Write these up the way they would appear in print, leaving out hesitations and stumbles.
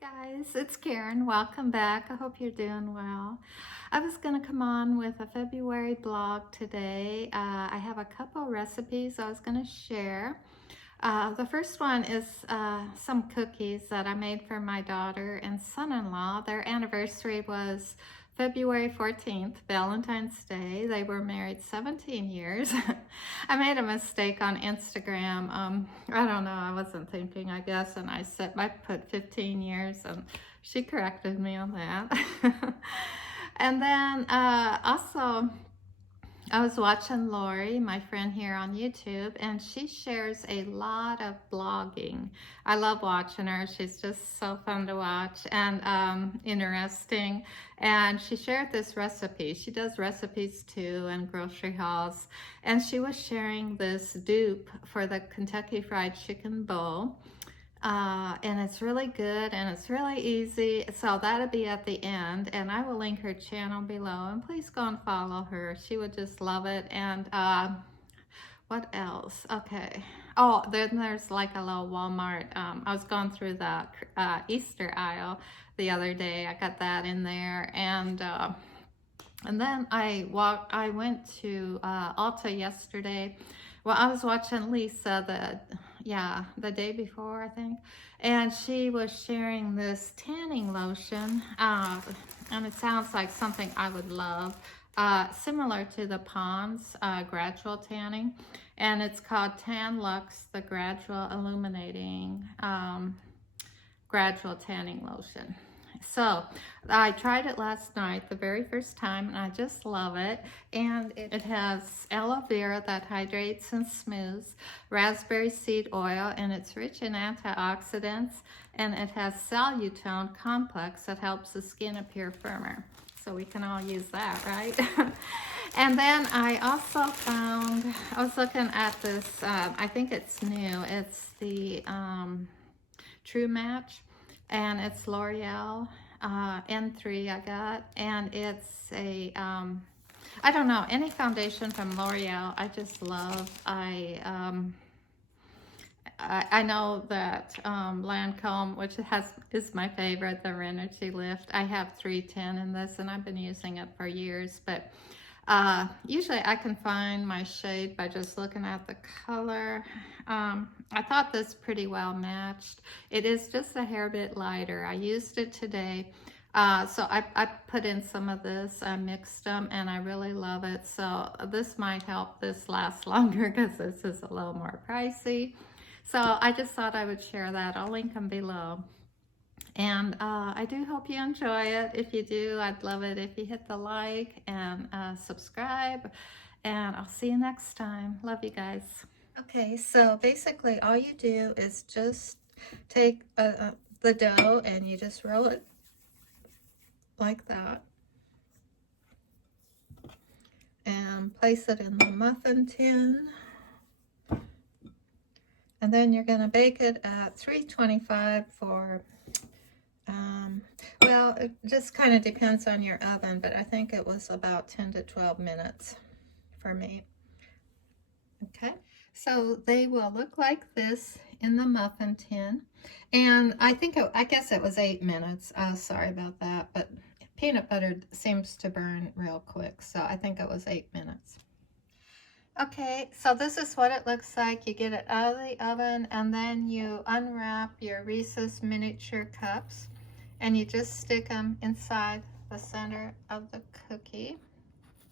Guys, it's Karen. Welcome back. I hope you're doing well. I was going to come on with a February blog today. I have a couple recipes I was going to share. The first one is some cookies that I made for my daughter and son-in-law. Their anniversary was February 14th, Valentine's Day. They were married 17 years. I made a mistake on Instagram. I don't know, I wasn't thinking, I guess, and I put 15 years, and she corrected me on that. And then also, I was watching Lori, my friend here on YouTube, and she shares a lot of blogging. I love watching her. She's just so fun to watch and interesting. And she shared this recipe. She does recipes too and grocery hauls. And she was sharing this dupe for the Kentucky Fried Chicken Bowl. And it's really good and it's really easy, so that'll be at the end, and I will link her channel below, and please go and follow her. She would just love it. And what else? Okay, oh, then there's like a little Walmart. I was going through the Easter aisle the other day. I got that in there, and then I went to Ulta yesterday. Well, I was watching Lisa the day before, I think, and she was sharing this tanning lotion, and it sounds like something I would love, similar to the Pond's gradual tanning, and it's called Tan Luxe, the gradual illuminating gradual tanning lotion. So I tried it last night, the very first time, and I just love it. And it has aloe vera that hydrates and smooths, raspberry seed oil, and it's rich in antioxidants, and it has cellulose complex that helps the skin appear firmer. So we can all use that, right? And then I also found, I was looking at this, I think it's new, it's the True Match. And it's L'Oreal N3 I got, and it's a I don't know, any foundation from L'Oreal I just love. I know that Lancome, which is my favorite, the Energy Lift. I have 310 in this, and I've been using it for years, but usually I can find my shade by just looking at the color. I thought this pretty well matched. It is just a hair bit lighter. I used it today. So I put in some of this, I mixed them, and I really love it. So this might help this last longer because this is a little more pricey. So I just thought I would share that. I'll link them below. And I do hope you enjoy it. If you do, I'd love it if you hit the like and subscribe. And I'll see you next time. Love you guys. Okay, so basically all you do is just take the dough and you just roll it like that. And place it in the muffin tin. And then you're going to bake it at 325 for... well, it just kind of depends on your oven, but I think it was about 10 to 12 minutes for me. Okay, so they will look like this in the muffin tin, and I guess it was 8 minutes. Sorry about that, but peanut butter seems to burn real quick, so I think it was 8 minutes. Okay, so this is what it looks like. You get it out of the oven, and then you unwrap your Reese's miniature cups, and you just stick them inside the center of the cookie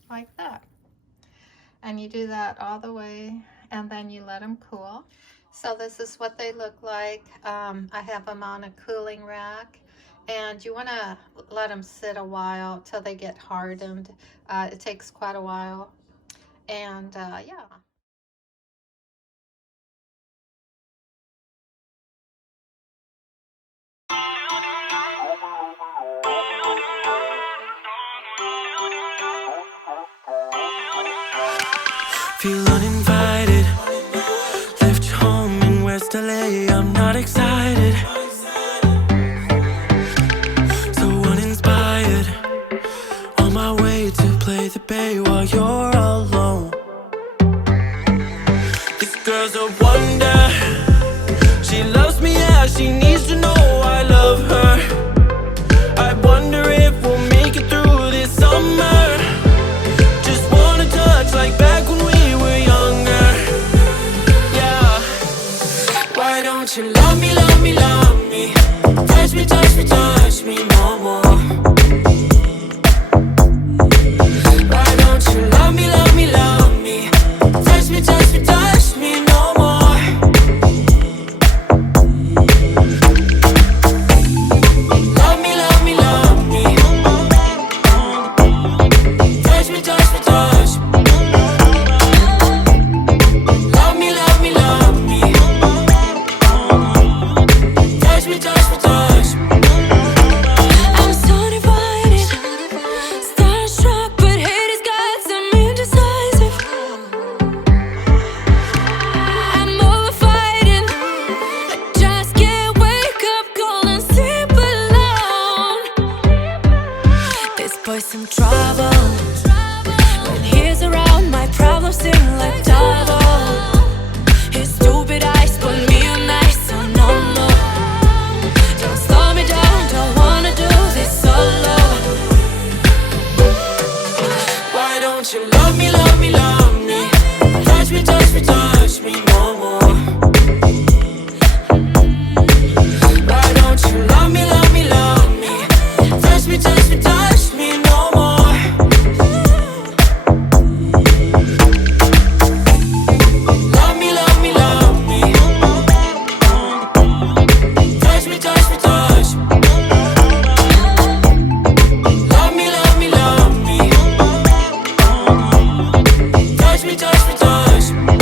like that. And you do that all the way, and then you let them cool. So this is what they look like. I have them on a cooling rack, and you want to let them sit a while till they get hardened. It takes quite a while, and yeah. Feel uninvited, left home in West LA, I'm not excited, so uninspired, on my way to play the bay while you're alone. This girl's a wonder, she loves me, yeah, she needs to know I love her. summer. Just wanna touch like back when we were younger. Yeah. Why don't you love me, love me, love me? Touch me, touch me, touch me no more. Why don't you love me, love me, love me? Touch me, touch me, touch me no more. Love me, love me, love me. Touch me, touch me, touch me. Love me, love me, love me. Touch me, touch me, touch me. I'm so divided, starstruck, but hate has got some indecisive. I'm over fighting, I just can't wake up cold and sleep alone. This boy's some trouble. When he's around, my problems seem like double. His stupid eyes put me on ice, so no, no. Don't slow me down, don't wanna do this solo. Why don't you love me, love me, love me? Touch me, touch me, touch me no more. Why don't you love me, love me, love me? Touch me, touch me, touch me no more. Love me, love me, love me. Touch me, touch me, touch me. Love me, love me, love me. Touch me, touch me, touch me.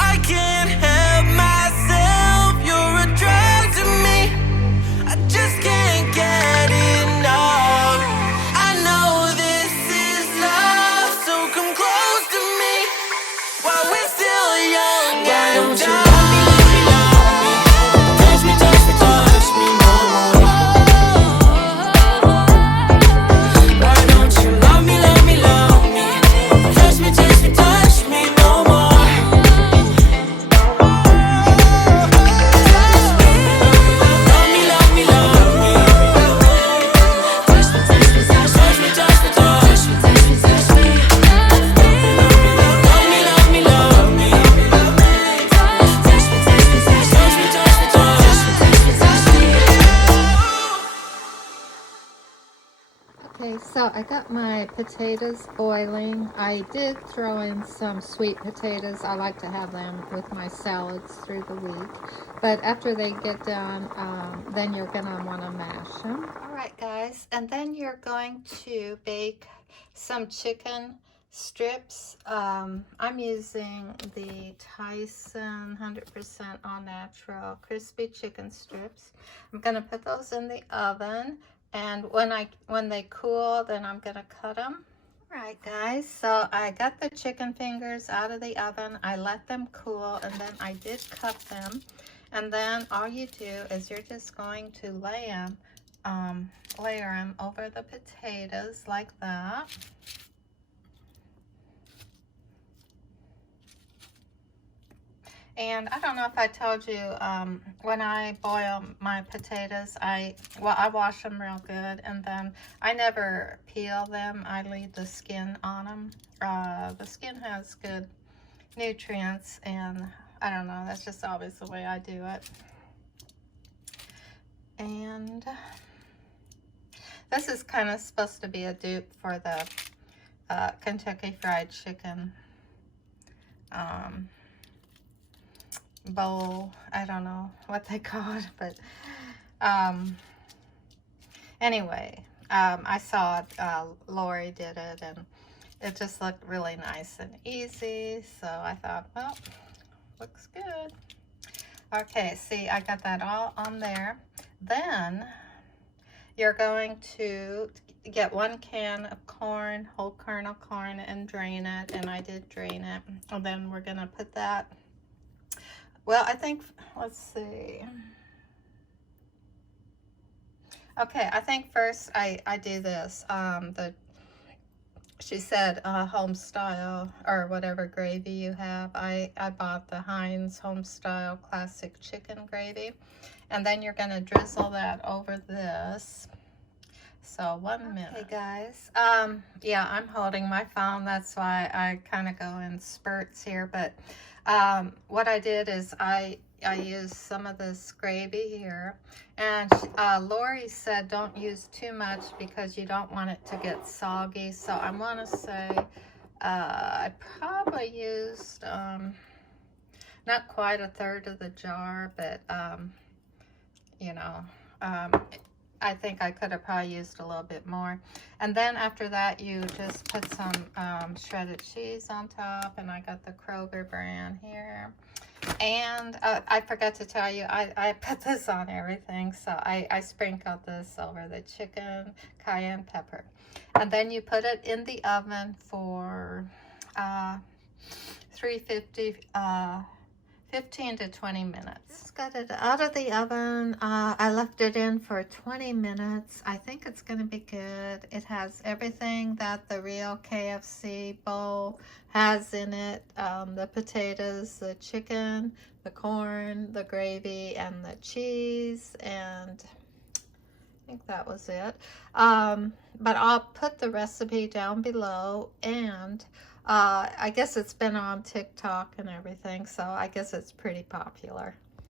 I can't help myself, you're a drug to me. I just can't get enough. I know this is love, so come close to me while we're still young. Why don't you love me, love me, love me? Touch me, touch me, touch me no more. Why don't you love me, love me, love me? Touch me, touch me, touch me no more. Love me, love me, love me. Touch me, touch me, touch me, touch me, touch me, touch me, touch me. Love me, love me, love me. Touch me, touch me, touch me, touch me, touch me, touch me. Okay, so I got my potatoes boiling. I did throw in some sweet potatoes. I like to have them with my salads through the week. But after they get done, then you're gonna wanna mash them. All right, guys, and then you're going to bake some chicken strips. I'm using the Tyson 100% all natural crispy chicken strips. I'm gonna put those in the oven. And when they cool, then I'm gonna cut them. All right, guys, so I got the chicken fingers out of the oven. I let them cool, and then I did cut them. And then all you do is you're just going to layer them over the potatoes like that. And I don't know if I told you, when I boil my potatoes, I wash them real good, and then I never peel them. I leave the skin on them. The skin has good nutrients, and I don't know, that's just always the way I do it. And this is kind of supposed to be a dupe for the Kentucky Fried Chicken bowl. I don't know what they call it, but anyway, I saw it, Lori did it, and it just looked really nice and easy, so I thought, well, looks good. Okay, see, I got that all on there. Then you're going to get 1 can of corn, whole kernel corn, and drain it, and I did drain it. And then we're gonna put that, well, I think, let's see. Okay, I think first I do this. She said home style, or whatever gravy you have. I bought the Heinz home style classic chicken gravy. And then you're gonna drizzle that over this. So 1 minute. Okay, guys. Yeah, I'm holding my phone. That's why I kind of go in spurts here. But what I did is I used some of this gravy here. And Lori said don't use too much because you don't want it to get soggy. So I want to say I probably used not quite a third of the jar, but you know, I think I could have probably used a little bit more. And then after that, you just put some shredded cheese on top, and I got the Kroger brand here. And I forgot to tell you, I put this on everything, so I sprinkled this over the chicken, cayenne pepper. And then you put it in the oven for 350, 15 to 20 minutes. Just got it out of the oven. I left it in for 20 minutes. I think it's going to be good. It has everything that the real KFC bowl has in it. The potatoes, the chicken, the corn, the gravy, and the cheese. And I think that was it. But I'll put the recipe down below, and I guess it's been on TikTok and everything, so I guess it's pretty popular.